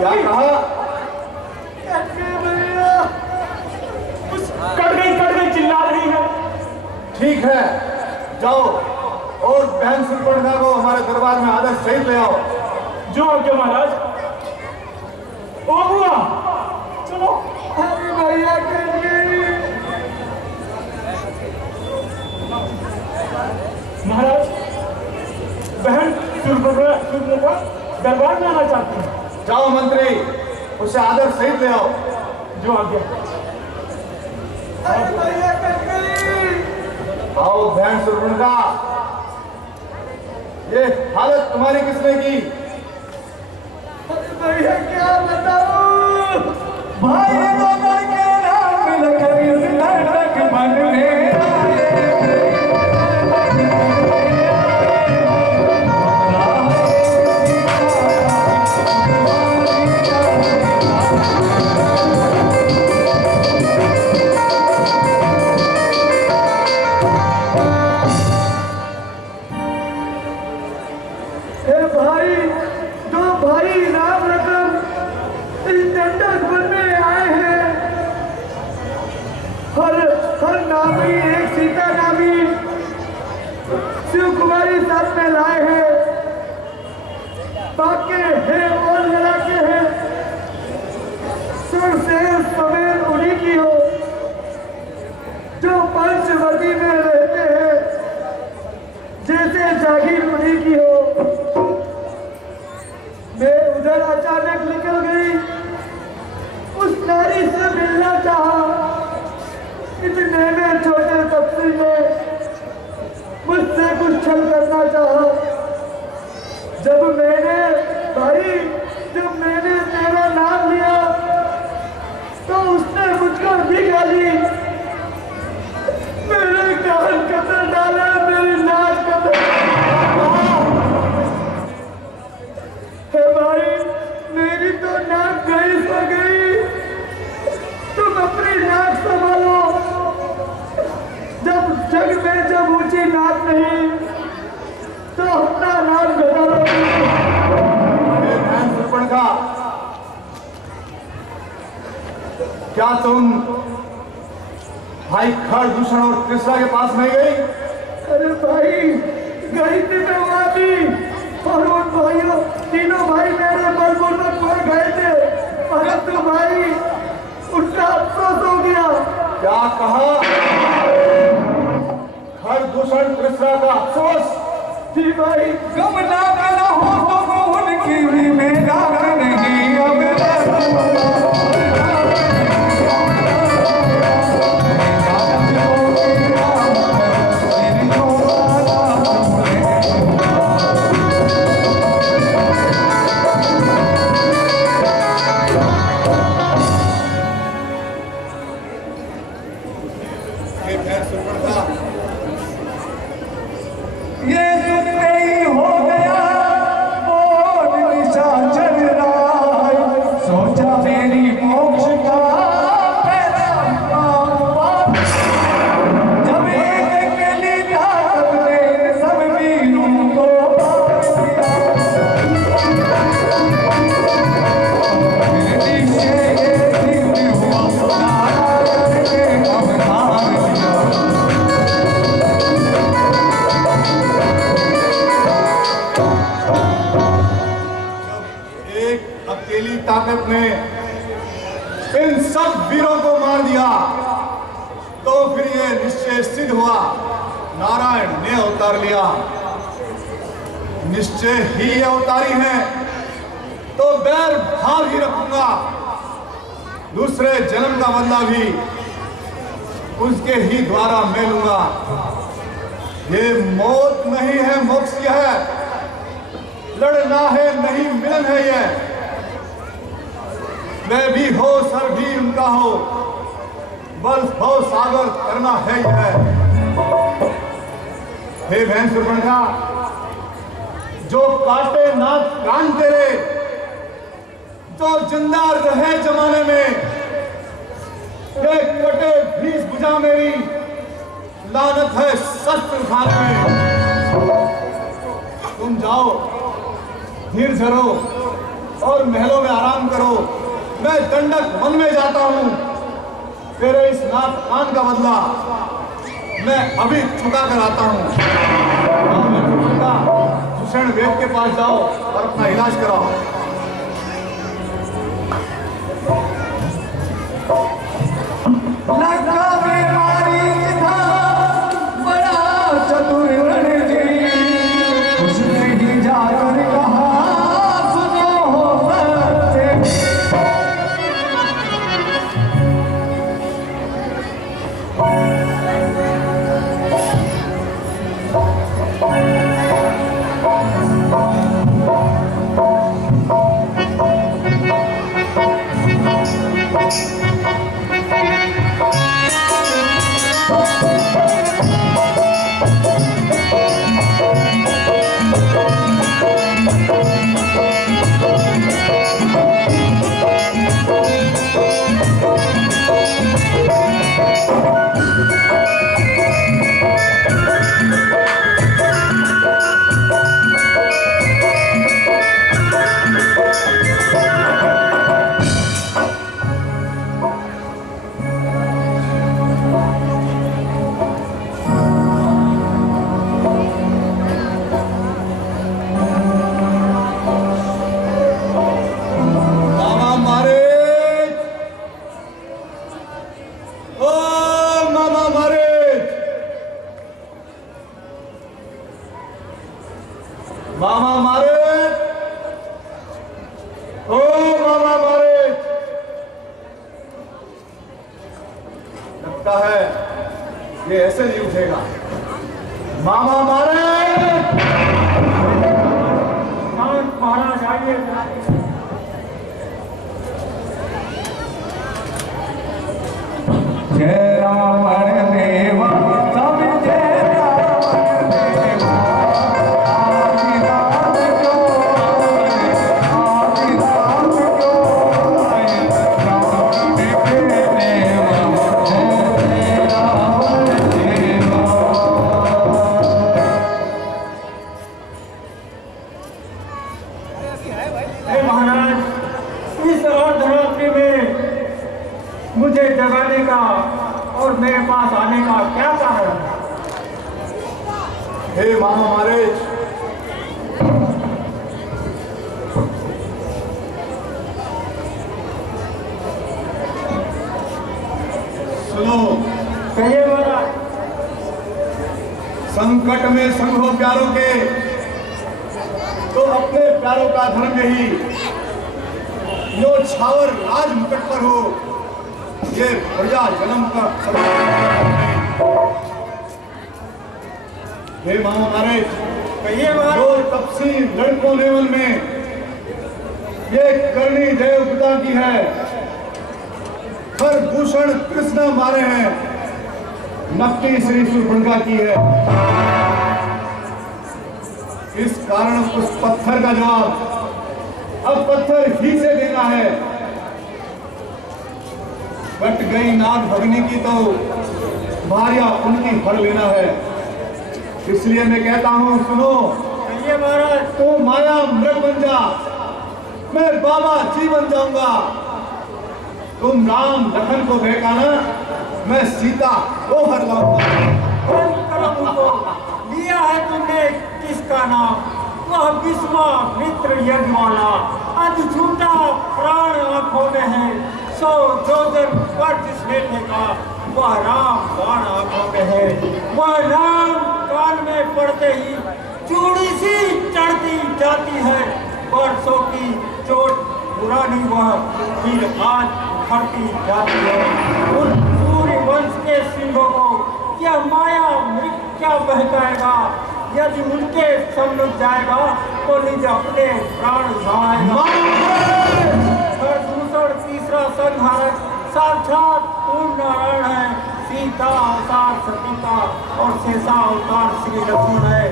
क्या कहा? कट गई चिल्ला रही है। ठीक है, जाओ और बहन सुपर्णखा को हमारे दरबार में आदर सहित ले आओ। जो आज्ञा महाराज। ओ बुआ चलो। अरे भैया कट गई। महाराज बहन सुपर्णखा दरबार में आना चाहती है। जाओ मंत्री, उसे आदर सहित ले आओ। जो आज्ञा। अरे भैया कट गई। आओ बहन सुपर्णखा, ये हालत तुम्हारी किसने की? अरे भैया क्या बताऊं? भाई दोनों के नाम मिलकर इस नाटक बनने साथ में लाए हैं, बाके हैं और लड़ाके हैं, सुर से सवेर उन्हीं की हो जो पंचवटी में रहते हैं, जैसे जागीर उन्हीं की हो। मैं उधर अचानक निकल गई, उस नारी से मिलना चाहा, इतने में छोटे तपसी में मुझसे कुछ छल करना चाहा। जब मैंने तेरा नाम लिया तो उसने मुझको भी गाली, मेरे कान कतर डाला, मेरी नाक कतर। हे भाई, मेरी तो नाक गई सो गई, तुम अपनी नाक संभालो। जब ऊंची नाक नहीं तो अपना नाम बता लो। सुपर्णखा, क्या तुम भाई खरदूषण और कृष्णा के पास नहीं गई? अरे भाई, गई थी मैं वहां भी, और उन भाइयों तीनों भाई मेरे बलपूर्वक मर गए थे, परंतु भाई उनका अफसोस हो गया। क्या कहा? खरदूषण कृष्णा का अफसोस? जी भाई। गम ना करना हो तो उनकी भी मेरा नहीं अब ताकत ने इन सब वीरों को मार दिया तो फिर ये निश्चय सिद्ध हुआ, नारायण ने अवतार लिया। निश्चय ही ये अवतारी है तो बैर भाव ही रखूंगा, दूसरे जन्म का बदला भी उसके ही द्वारा मैं लूंगा। ये मौत नहीं है, मोक्ष है, लड़ना है नहीं मिलन है। ये मैं भी हो सर भी उनका हो, बल हो सागर करना है यह। हे बहन सुपर्णखा, जो काटे नाक कान तेरे, जो जिंदा रहे जमाने में, ये कटे भीष भुजा मेरी, लानत है शस्त्र खाने में। तुम जाओ, धीर धरो, और महलों में आराम करो। मैं दंडक वन में जाता हूँ। तेरे इस नाक कान का बदला मैं अभी चुका कर आता हूँ। भूषण वेद के पास जाओ और अपना इलाज कराओ। लंका में मारी था बड़ा चतुर रणधीर, उसने ही जाकर कहा सुनो हो सत्य। मामा मारे, ओ मामा मारे। लगता है ये ऐसे नहीं उठेगा। मामा मारे। महाराज आइए। जय रावण देवा सब जय रावण देवा, आदि रात जो आदि रात जो रावण के देवा, जय रावण देवा। हे महाराज, इस अर्धरात्रि में मुझे जगाने का और मेरे पास आने का क्या कारण है? हे मामा मारे, सुनो। कहिए महाराज। संकट में संग हो प्यारों के, तो अपने प्यारों का धर्म यही, यो छावर राज मुकुट पर हो, ये प्रजा जन्म का हे मामा मारे। कहिए महाराज। जो तपसी लड़कों लेवल में ये करनी देव पिता की है, खरभूषण कृष्ण मारे हैं, नक्की श्री सुरभंगा की है। इस कारण उस पत्थर का जवाब अब पत्थर ही से देना है। कट गई नाग भगनी की तो भारिया उनकी फर लेना है। इसलिए मैं कहता हूं, सुनो। कहिए महाराज। तू माया मृग बन जा, मैं बाबा जी बन जाऊंगा। तुम राम लखन को बहकाना, मैं सीता को हर लाऊंगा। लिया है तुमने किसका नाम? वह विस्मा मित्र यज्ञवाला, आज झूठा प्राण आंखों में है, 100 जोजन पर जिसने फेंका, वह राम बाण आंखों में है। वह राम कान में पड़ते ही चूड़ी सी चढ़ती जाती है, वर्षों की चोट पुरानी वह फिर आज उखड़ती जाती है। उन सूर्य वंश के सिंहों को क्या माया मृग क्या बहकाएगा? यदि उनके सम्मुख जाएगा तो निज अपने प्राण गंवाएगा। दूसरा तीसरा संहारक साक्षात पूर्ण नारायण है, सीता अवतार सती का और शेषा अवतार श्री लक्ष्मण है।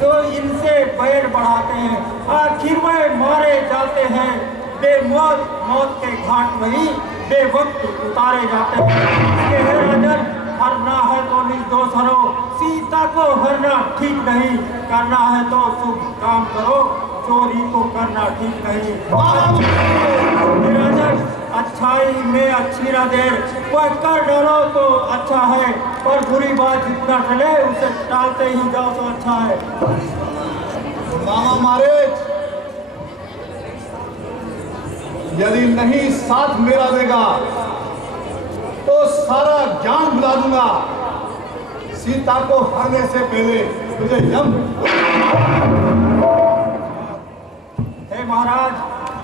जो इनसे बैर बढ़ाते हैं आखिर में मारे जाते हैं। बेमौत मौत के घाट में ही बेवक्त उतारे जाते हैं। इसके हे राजन, हर को करना ठीक नहीं, करना है तो शुभ काम करो, चोरी को करना ठीक नहीं। निरंजन, अच्छाई में अच्छी ना देर, वह कर डालो तो अच्छा है, पर बुरी बात जितना चले उसे टालते ही जाओ तो अच्छा है। मामा महाराज, यदि नहीं साथ मेरा देगा तो सारा ज्ञान भुला दूंगा। सीता को हरने से पहले मुझे यम। हे महाराज,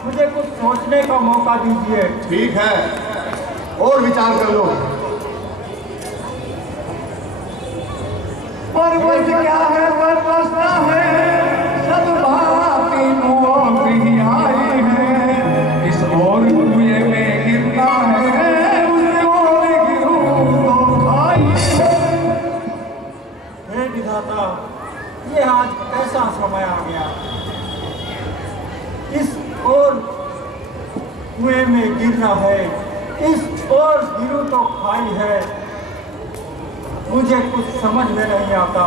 मुझे कुछ सोचने का मौका दीजिए। ठीक है, और विचार कर लो। पर्वत क्या है, बरसना है, सब भांति नुआ भी आए हैं। इस ओर कुएं में गिरना है, उस ओर गिरूं तो खाई है। हे विधाता, ये आज कैसा समय आ गया। इस ओर कुएं में गिरना है, इस ओर गिरूं तो खाई है। मुझे कुछ समझ में नहीं आता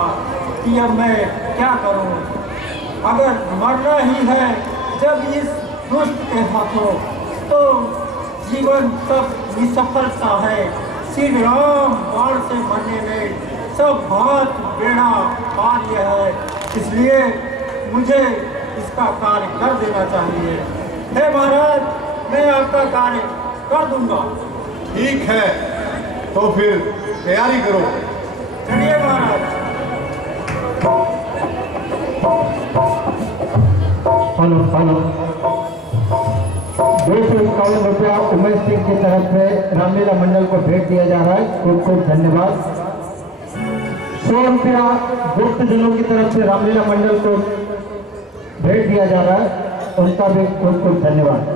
कि अब मैं क्या करूं। अगर मरना ही है जब इस दुष्ट के हाथों, तो जीवन सब निसफलता है। श्री राम बाण से मरने में सब बात बेड़ा कार्य है, इसलिए मुझे इसका कार्य कर देना चाहिए। हे महाराज, मैं आपका कार्य कर दूंगा। ठीक है, तो फिर तैयारी करो। चलिए महाराज। हेलो हेलो, 251 रुपया उमेश सिंह की तरफ से रामलीला मंडल को भेंट दिया जा रहा है, खूब खूब धन्यवाद। 100 रुपया गुप्त जनों की तरफ से रामलीला मंडल को भेंट दिया जा रहा है, उनका भी खूब खूब धन्यवाद।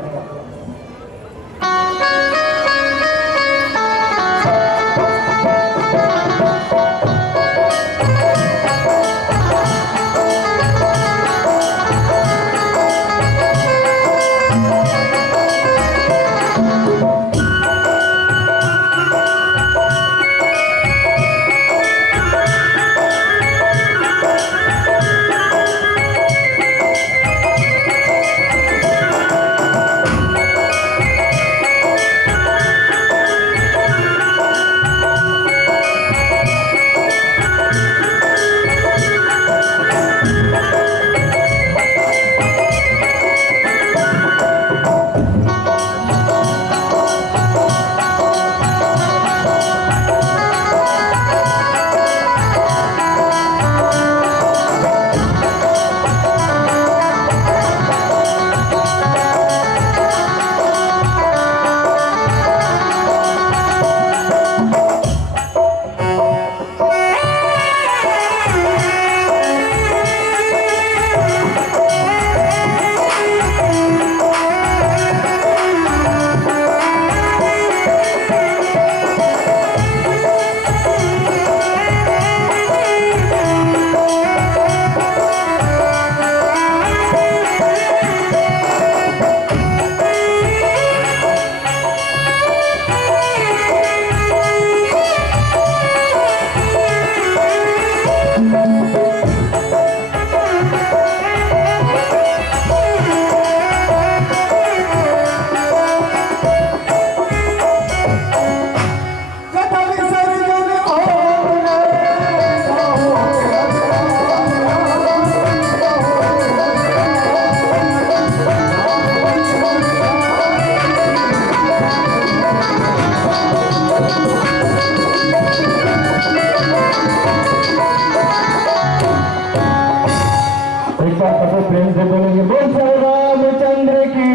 प्रेम से बोलेंगे, बोल श्री रामचंद्र की,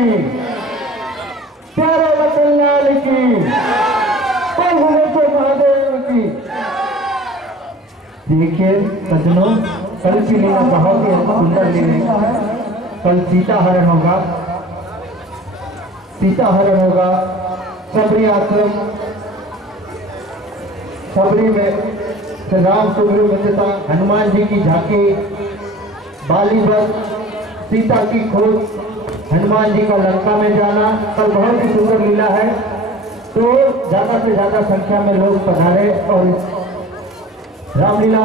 प्यारा वतन लाल की, बोल भुवनेश्वर महादेव की। देखिए सज्जनों, कल की लीला बहुत ही सुंदर लीला है। कल सीता हरण होगा, सीता हरण होगा। सबरी आश्रम, सबरी में श्री राम सुग्रीव मित्रता, हनुमान जी की झांकी, बाली वध, सीता की खोज, हनुमान जी का लंका में जाना, कल बहुत ही सुंदर लीला है। तो ज्यादा से ज्यादा संख्या में लोग पधारे और रामलीला